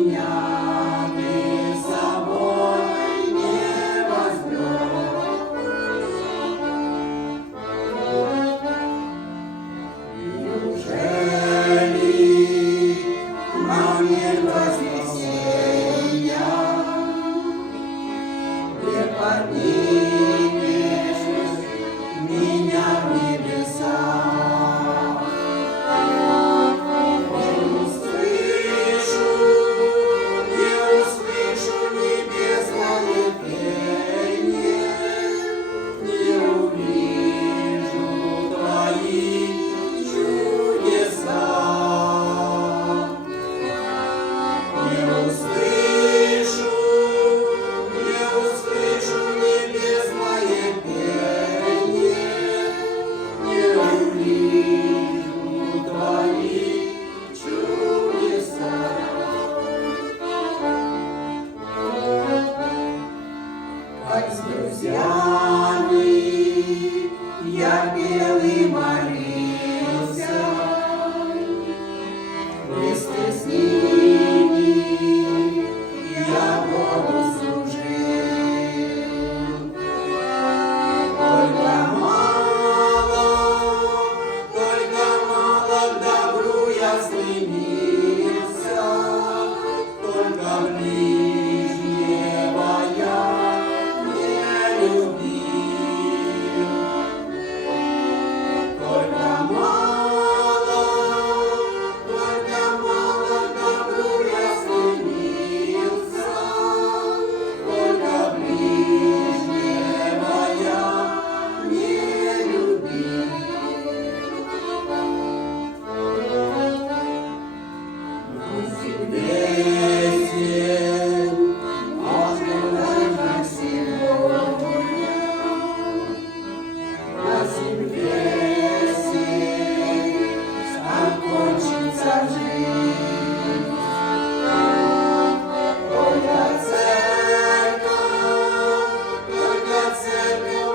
меня ты с собой не возьмешь. Неужели нам не вознесения не поднимешь меня в небеса? Как с друзьями я пел и молился, вместе с ними я Богу служил. Только мало к добру я стремился, только ближнего я любил. Только мало к добру я стремился, только ближнего я не любил. На земле день можно даже сегодня, на земле сей закончится жизнь. Только церковь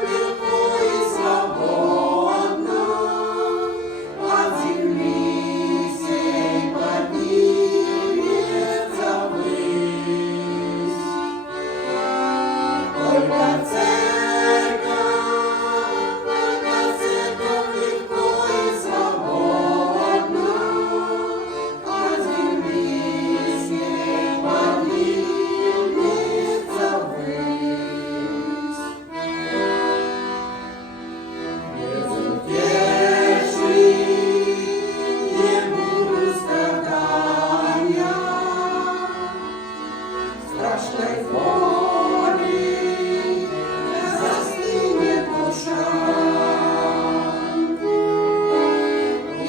легко и свободно от земли сей поднимется ввысь. Только церковь легко и свободно от земли сей поднимется ввысь. Безутешный не буду страдания, страшной боли застынет душа. И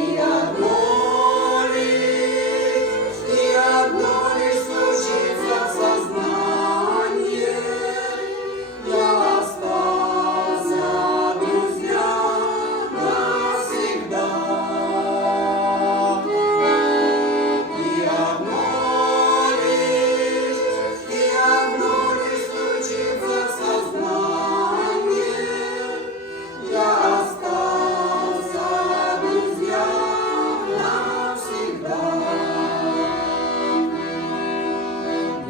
одно лишь случится в сознании: я остался, друзья, навсегда. И одно лишь случится в сознании: я остался, друзья, навсегда.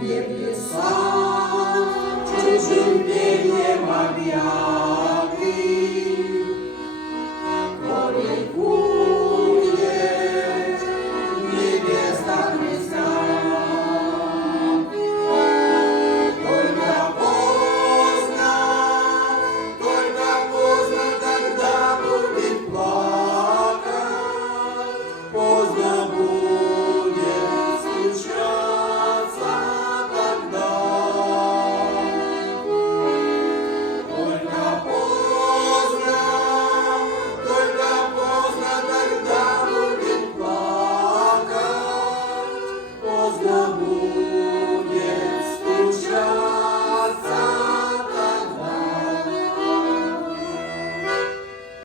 Небеса чужим пением объят.